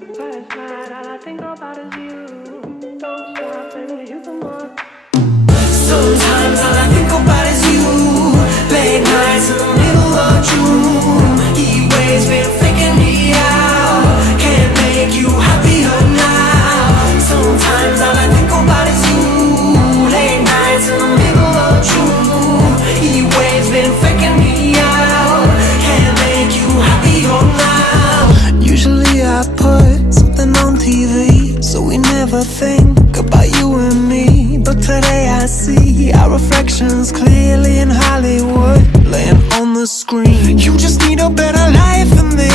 Last night, all I think about is you. Don't stop and you come on. Sometimes all I think about is you. Late nights in the middle of June. Heat waves been faking me out. Can't make you happier now. Sometimes all I think about is you. Late nights in the middle of June. Heat waves been faking me out. Can't make you happier now. Usually I put something on TV, so we never think about you and me. But today I see our reflections clearly in Hollywood, laying on the screen. You just need a better life than this.